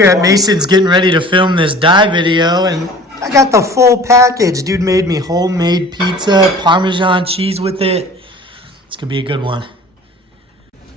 Here at Mason's getting ready to film this dye video, and I got the full package. Dude made me homemade pizza, Parmesan cheese with it. It's gonna be a good one.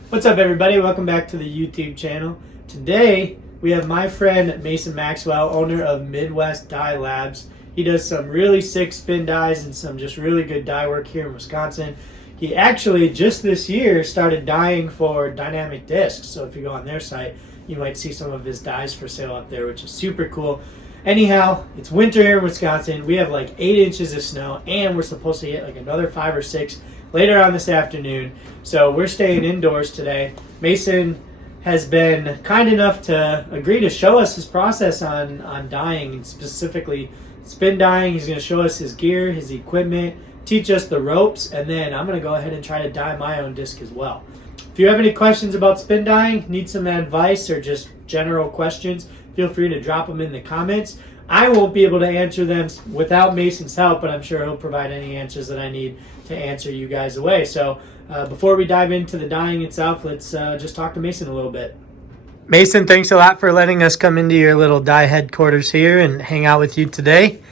What's up, everybody? Welcome back to the YouTube channel. Today we have my friend Mason Maxwell, owner of Midwest Dye Labs. He does some really sick spin dyes and some just really good dye work here in Wisconsin. He actually just this year started dyeing for Dynamic Discs, so if you go on their site, you might see some of his dyes for sale up there, which is super cool. Anyhow, it's winter here in Wisconsin. We have like 8 inches of snow, and we're supposed to get like another 5 or 6 later on this afternoon. So we're staying indoors today. Mason has been kind enough to agree to show us his process on dyeing, and specifically spin dyeing. He's going to show us his gear, his equipment, teach us the ropes, and then I'm going to go ahead and try to dye my own disc as well. If you have any questions about spin dyeing, need some advice, or just general questions, feel free to drop them in the comments. I won't be able to answer them without Mason's help, but I'm sure he'll provide any answers that I need to answer you guys away. So before we dive into the dyeing itself, let's just talk to Mason a little bit. Mason, thanks a lot for letting us come into your little dye headquarters here and hang out with you today.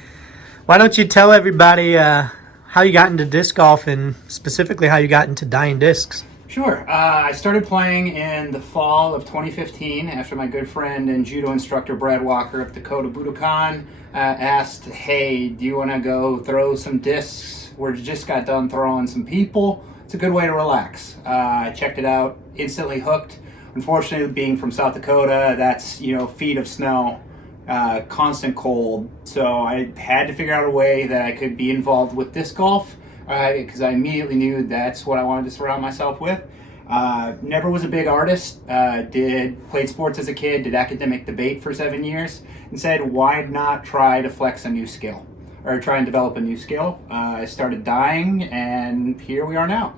Why don't you tell everybody how you got into disc golf, and specifically how you got into dyeing discs? Sure. I started playing in the fall of 2015 after my good friend and judo instructor Brad Walker of Dakota Budokan asked, hey, do you want to go throw some discs? We just got done throwing some people. It's a good way to relax. I checked it out, instantly hooked. Unfortunately, being from South Dakota, that's, feet of snow, constant cold. So I had to figure out a way that I could be involved with disc golf. Because I immediately knew that's what I wanted to surround myself with. Never was a big artist. Played sports as a kid, did academic debate for 7 years, and said, why not try to flex a new skill, or try and develop a new skill. I started dyeing, and here we are now.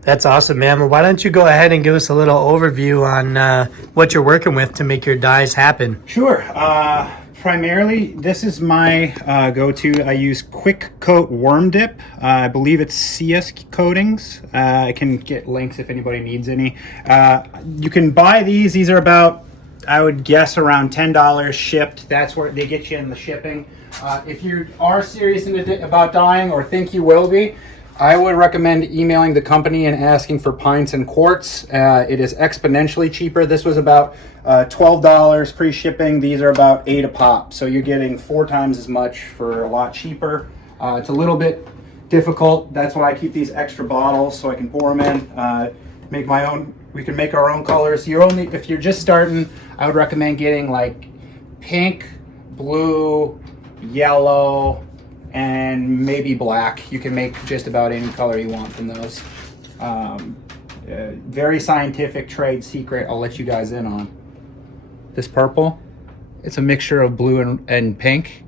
That's awesome, man. Well, why don't you go ahead and give us a little overview on what you're working with to make your dyes happen? Sure. Primarily, this is my go-to. I use Quick Coat Worm Dip. I believe it's CS coatings. I can get links if anybody needs any. You can buy these. These are about, I would guess, around $10 shipped. That's where they get you in the shipping. If you are serious about dyeing, or think you will be, I would recommend emailing the company and asking for pints and quarts. It is exponentially cheaper. This was about $12 pre-shipping. These are about $8 a pop. So you're getting 4 times as much for a lot cheaper. It's a little bit difficult. That's why I keep these extra bottles so I can pour them in. Make my own. We can make our own colors. If you're just starting, I would recommend getting like pink, blue, yellow, and maybe black. You can make just about any color you want from those. Very scientific trade secret I'll let you guys in on. This purple, it's a mixture of blue and pink.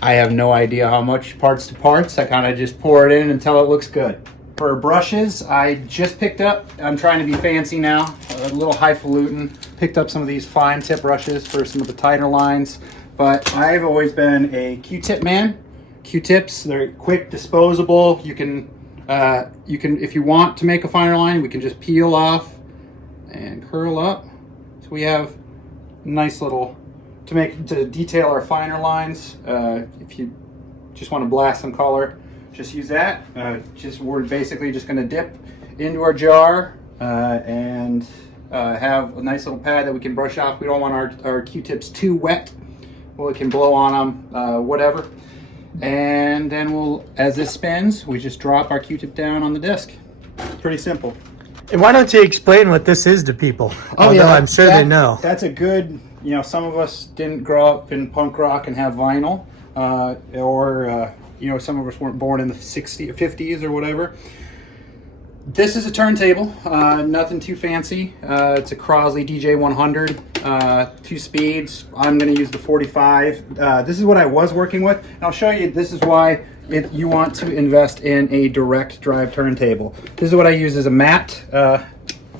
I have no idea how much parts to parts. I kind of just pour it in until it looks good. For brushes, I just picked up, I'm trying to be fancy now, a little highfalutin. Picked up some of these fine tip brushes for some of the tighter lines, but I've always been a Q-tip man. Q-tips, they're quick, disposable. You can, if you want to make a finer line, we can just peel off and curl up. So we have nice little, to detail our finer lines. If you just want to blast some color, just use that. We're basically just going to dip into our jar and have a nice little pad that we can brush off. We don't want our Q-tips too wet. Well, we can blow on them, whatever. And then as this spins, we just drop our Q-tip down on the disc. Pretty simple. And why don't you explain what this is to people? Although I'm sure they know. That's a good, some of us didn't grow up in punk rock and have vinyl, or some of us weren't born in the 60s or 50s or whatever. This is a turntable, nothing too fancy. It's a Crosley DJ 100, 2 speeds. I'm going to use the 45. This is what I was working with, and I'll show you. This is why you want to invest in a direct drive turntable. This is what I use as a mat,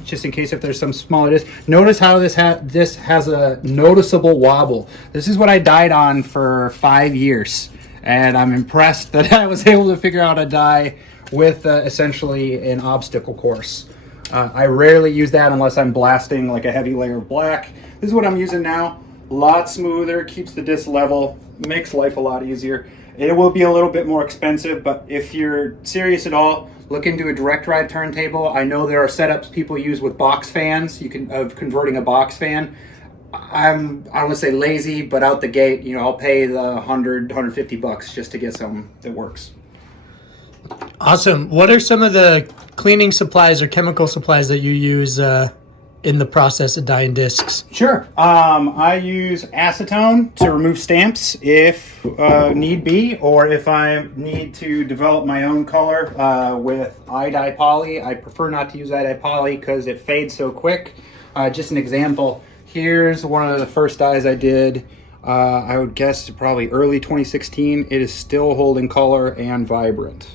just in case if there's some smaller disc. Notice how this has a noticeable wobble. This is what I dyed on for 5 years, and I'm impressed that I was able to figure out a dye with essentially an obstacle course. I rarely use that unless I'm blasting like a heavy layer of black. This is what I'm using now. A lot smoother, keeps the disc level, makes life a lot easier. It will be a little bit more expensive, but if you're serious at all, look into a direct drive turntable. I know there are setups people use with box fans. You can of converting a box fan. I don't want to say lazy, but out the gate, you know, I'll pay the 150 bucks just to get something that works. Awesome. What are some of the cleaning supplies or chemical supplies that you use in the process of dyeing discs? Sure. I use acetone to remove stamps if need be, or if I need to develop my own color with iodine poly. I prefer not to use iodine poly because it fades so quick. Just an example. Here's one of the first dyes I did. I would guess probably early 2016. It is still holding color and vibrant.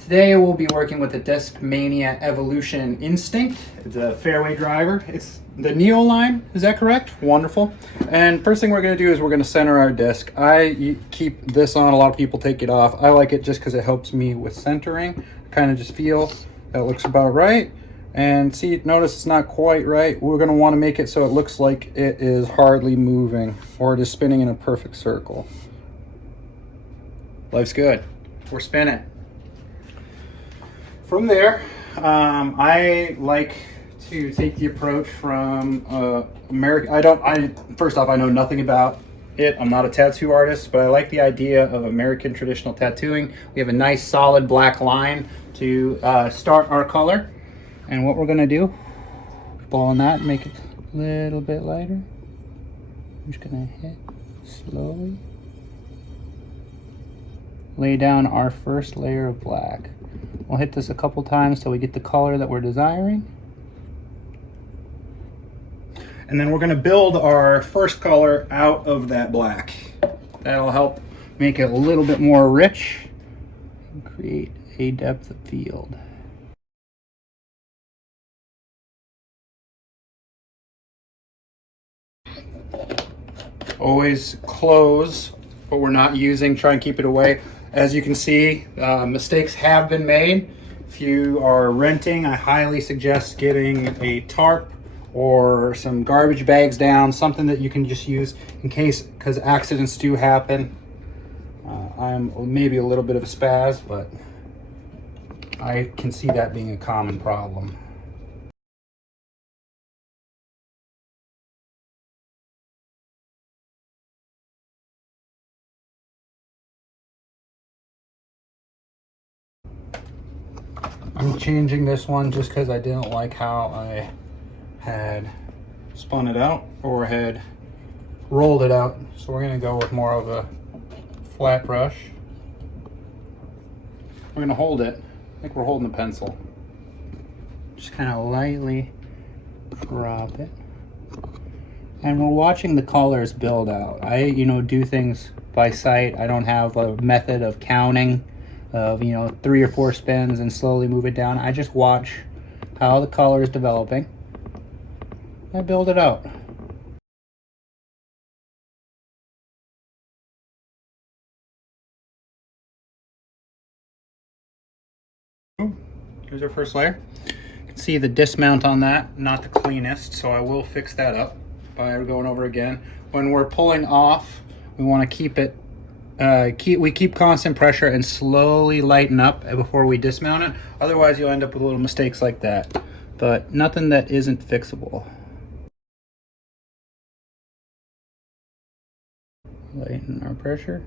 Today we'll be working with the Discmania Evolution Instinct. It's a fairway driver. It's the Neo line, is that correct? Wonderful. And first thing we're gonna do is we're gonna center our disc. I keep this on, a lot of people take it off. I like it just because it helps me with centering. Kind of just feel that looks about right. And see, notice it's not quite right. We're gonna wanna make it so it looks like it is hardly moving or it is spinning in a perfect circle. Life's good. We're spinning. From there, I like to take the approach from first off, I know nothing about it. I'm not a tattoo artist, but I like the idea of American traditional tattooing. We have a nice solid black line to start our color. And what we're gonna do, blow on that and make it a little bit lighter. I'm just gonna hit slowly. Lay down our first layer of black. We'll hit this a couple times till we get the color that we're desiring. And then we're gonna build our first color out of that black. That'll help make it a little bit more rich and create a depth of field. Always close what we're not using, try and keep it away. As you can see, mistakes have been made. If you are renting, I highly suggest getting a tarp or some garbage bags down, something that you can just use in case, because accidents do happen. I'm maybe a little bit of a spaz, but I can see that being a common problem. I'm changing this one just because I didn't like how I had spun it out or had rolled it out. So we're going to go with more of a flat brush. We're going to hold it like we're holding a pencil. Just kind of lightly drop it. And we're watching the colors build out. I, do things by sight. I don't have a method of counting of 3 or 4 spins and slowly move it down. I just watch how the color is developing. I build it out. Here's our first layer. You can see the dismount on that, not the cleanest, so I will fix that up by going over again. When we're pulling off, we want to keep it we keep constant pressure and slowly lighten up before we dismount it. Otherwise, you'll end up with little mistakes like that. But nothing that isn't fixable. Lighten our pressure.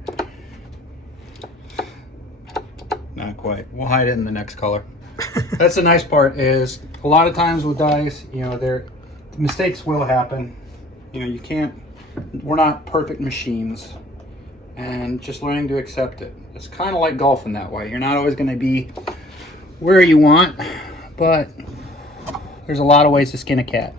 Not quite. We'll hide it in the next color. That's the nice part is a lot of times with dyes, mistakes will happen. We're not perfect machines. And just learning to accept it. It's kind of like golf in that way. You're not always going to be where you want, but there's a lot of ways to skin a cat.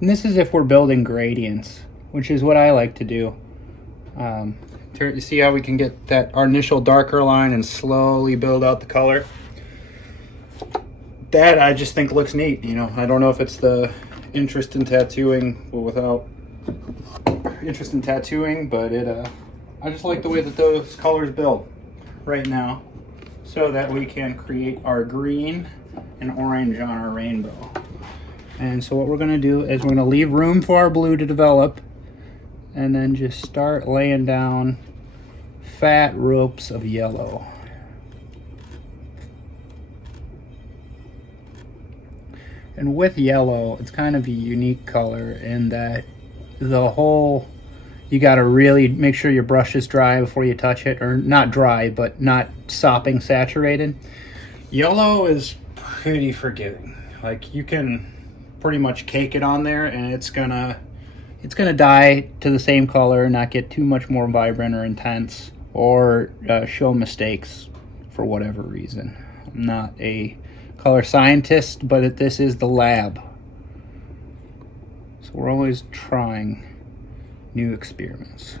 And this is if we're building gradients, which is what I like to do. You see how we can get our initial darker line and slowly build out the color? That I just think looks neat. I don't know if it's the interest in tattooing, but without interest in tattooing, but I just like the way that those colors build right now, so that we can create our green and orange on our rainbow. And so what we're going to do is we're going to leave room for our blue to develop, and then just start laying down fat ropes of yellow. And with yellow, it's kind of a unique color in that you got to really make sure your brush is dry before you touch it, or not dry, but not sopping saturated. Yellow is pretty forgiving. Like, you can pretty much cake it on there and it's gonna dye to the same color, not get too much more vibrant or intense, or show mistakes for whatever reason. I'm not a color scientist, but this is the lab, so we're always trying new experiments.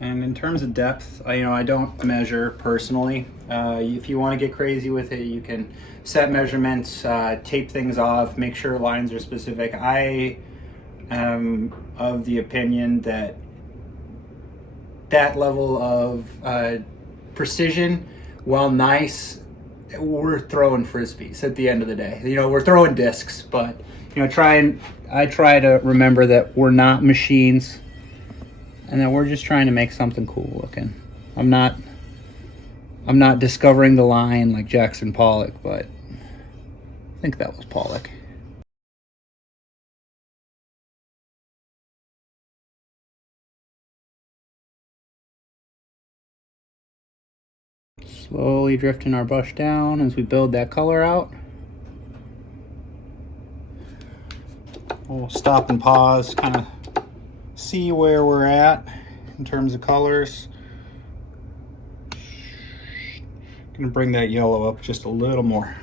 And in terms of depth, I don't measure personally. If you want to get crazy with it, you can set measurements, tape things off, make sure lines are specific. I am of the opinion that that level of precision, while nice, we're throwing frisbees at the end of the day. We're throwing discs, but I try to remember that we're not machines, and that we're just trying to make something cool looking. I'm not discovering the line like Jackson Pollock, but I think that was Pollock. Slowly drifting our brush down as we build that color out. We'll stop and pause, kind of see where we're at in terms of colors. Gonna bring that yellow up just a little more.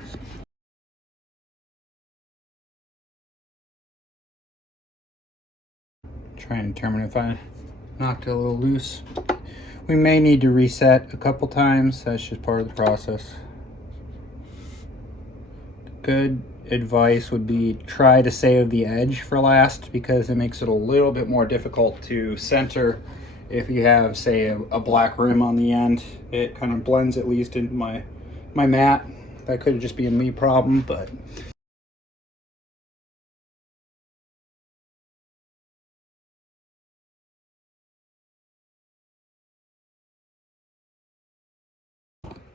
Try and determine if I knocked it a little loose. We may need to reset a couple times. That's just part of the process. Good advice would be try to save the edge for last, because it makes it a little bit more difficult to center if you have, say, a black rim on the end. It kind of blends at least into my mat. That could just be a me problem, but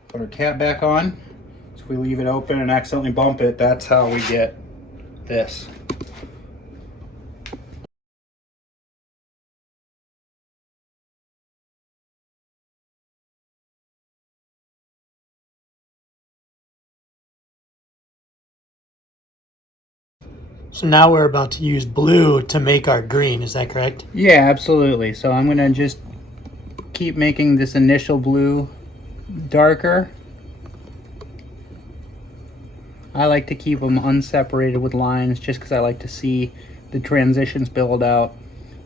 put our cap back on. So if we leave it open and accidentally bump it, that's how we get this. So now we're about to use blue to make our green, is that correct? Yeah, absolutely. So I'm gonna just keep making this initial blue darker. I like to keep them unseparated with lines just because I like to see the transitions build out.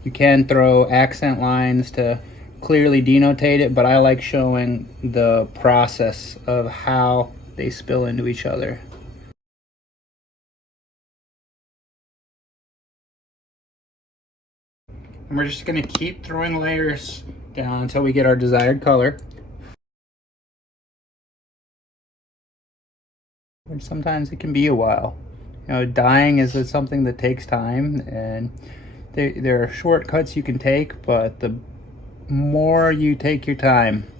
You can throw accent lines to clearly denotate it, but I like showing the process of how they spill into each other. And we're just gonna keep throwing layers down until we get our desired color. And sometimes it can be a while. Dyeing is something that takes time, and there are shortcuts you can take, but the more you take your time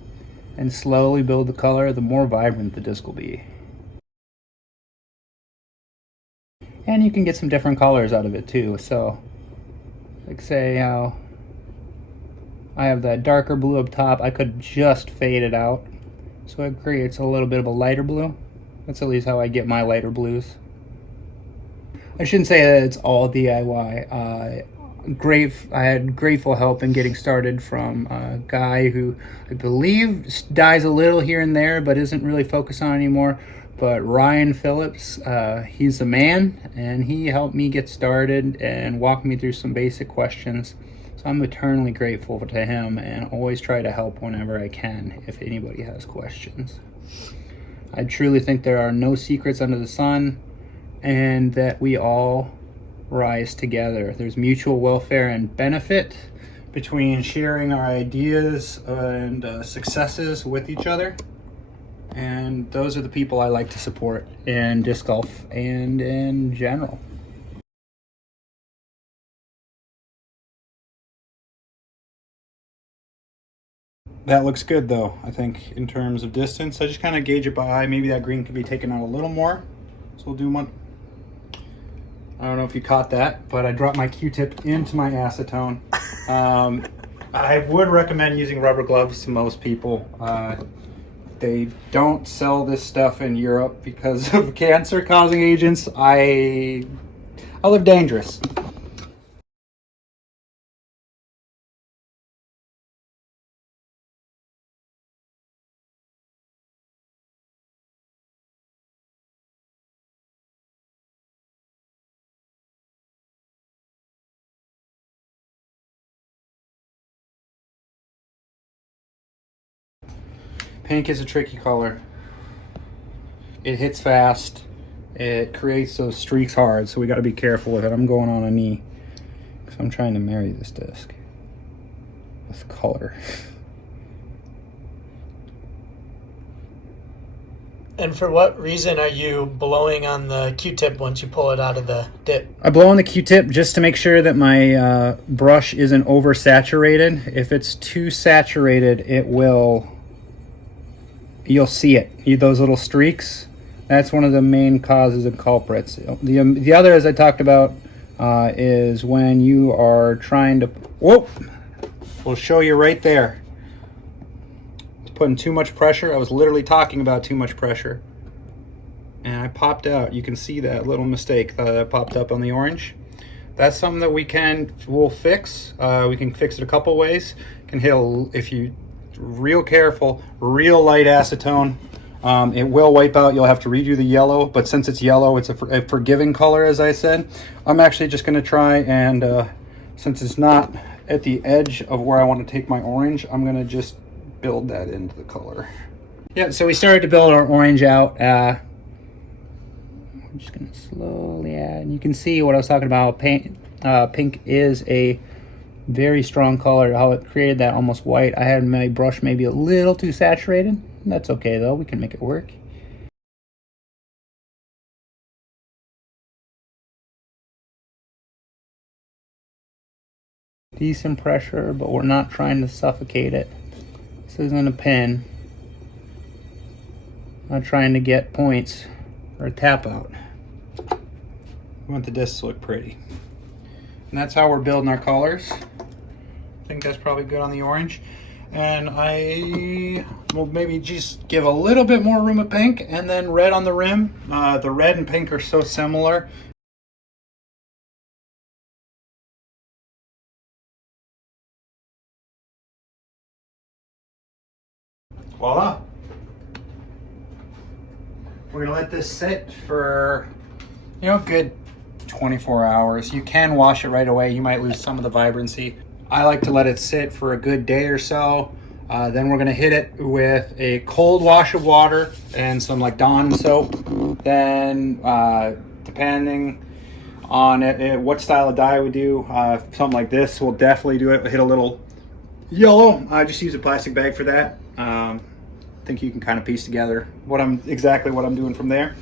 and slowly build the color, the more vibrant the disc will be. And you can get some different colors out of it too. So, like say how I have that darker blue up top, I could just fade it out, so it creates a little bit of a lighter blue. That's at least how I get my lighter blues. I shouldn't say that it's all DIY. I had grateful help in getting started from a guy who I believe dyes a little here and there, but isn't really focused on anymore. But Ryan Phillips, he's the man, and he helped me get started and walked me through some basic questions. So I'm eternally grateful to him, and always try to help whenever I can if anybody has questions. I truly think there are no secrets under the sun. and that we all rise together. There's mutual welfare and benefit between sharing our ideas and successes with each other. And those are the people I like to support in disc golf and in general. That looks good though, I think, in terms of distance. I just kind of gauge it by maybe that green could be taken out a little more. So we'll do one. I don't know if you caught that, but I dropped my Q-tip into my acetone. I would recommend using rubber gloves to most people. They don't sell this stuff in Europe because of cancer-causing agents. I live dangerous. Pink is a tricky color. It hits fast. It creates those streaks hard, so we got to be careful with it. I'm going on a knee because I'm trying to marry this disc with color. And for what reason are you blowing on the Q-tip once you pull it out of the dip? I blow on the Q-tip just to make sure that my brush isn't oversaturated. If it's too saturated, you'll see it. Those little streaks. That's one of the main causes and culprits. The other, as I talked about, is when you are trying to... Whoa! We'll show you right there. It's putting too much pressure. I was literally talking about too much pressure. And I popped out. You can see that little mistake that popped up on the orange. That's something that we'll fix. We can fix it a couple ways. Can hit if you real careful, real light acetone. It will wipe out. You'll have to redo the yellow, but since it's yellow, it's a forgiving color, as I said. I'm actually just going to try and, since it's not at the edge of where I want to take my orange, I'm going to just build that into the color. Yeah, so we started to build our orange out. I'm just going to slowly add. And you can see what I was talking about. Pink is a very strong color, how it created that almost white. I had my brush maybe a little too saturated. That's okay though, we can make it work. Decent pressure, but we're not trying to suffocate it. This isn't a pin. Not trying to get points or a tap out. We want the discs to look pretty. And that's how we're building our colors. I think that's probably good on the orange. And I will maybe just give a little bit more room of pink and then red on the rim. The red and pink are so similar. Voila. We're gonna let this sit for, good 24 hours. You can wash it right away. You might lose some of the vibrancy. I like to let it sit for a good day or so. Then we're gonna hit it with a cold wash of water and some like Dawn soap. Then depending on what style of dye we do, something like this, we'll definitely do it. Hit a little yellow. I just use a plastic bag for that. I think you can kind of piece together exactly what I'm doing from there.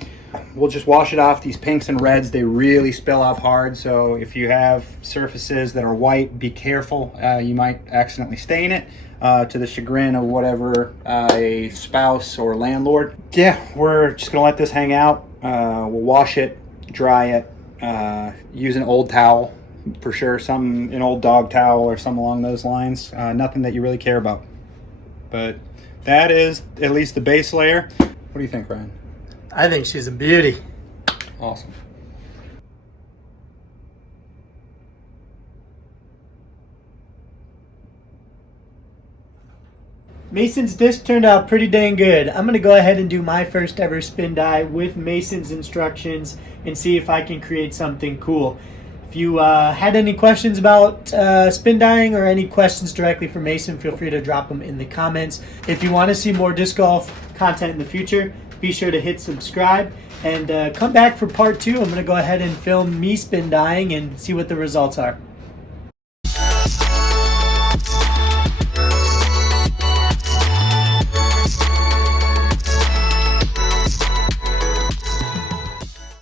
We'll just wash it off. These pinks and reds, they really spill off hard. So if you have surfaces that are white, be careful. You might accidentally stain it to the chagrin of whatever a spouse or landlord. Yeah, we're just gonna let this hang out. We'll wash it, dry it, use an old towel for sure, an old dog towel or something along those lines. Nothing that you really care about. But that is at least the base layer. What do you think, Ryan? I think she's a beauty. Awesome. Mason's disc turned out pretty dang good. I'm going to go ahead and do my first ever spin die with Mason's instructions and see if I can create something cool. If you had any questions about spin dyeing or any questions directly for Mason, feel free to drop them in the comments. If you want to see more disc golf content in the future, be sure to hit subscribe and come back for part 2. I'm going to go ahead and film me spin dyeing and see what the results are.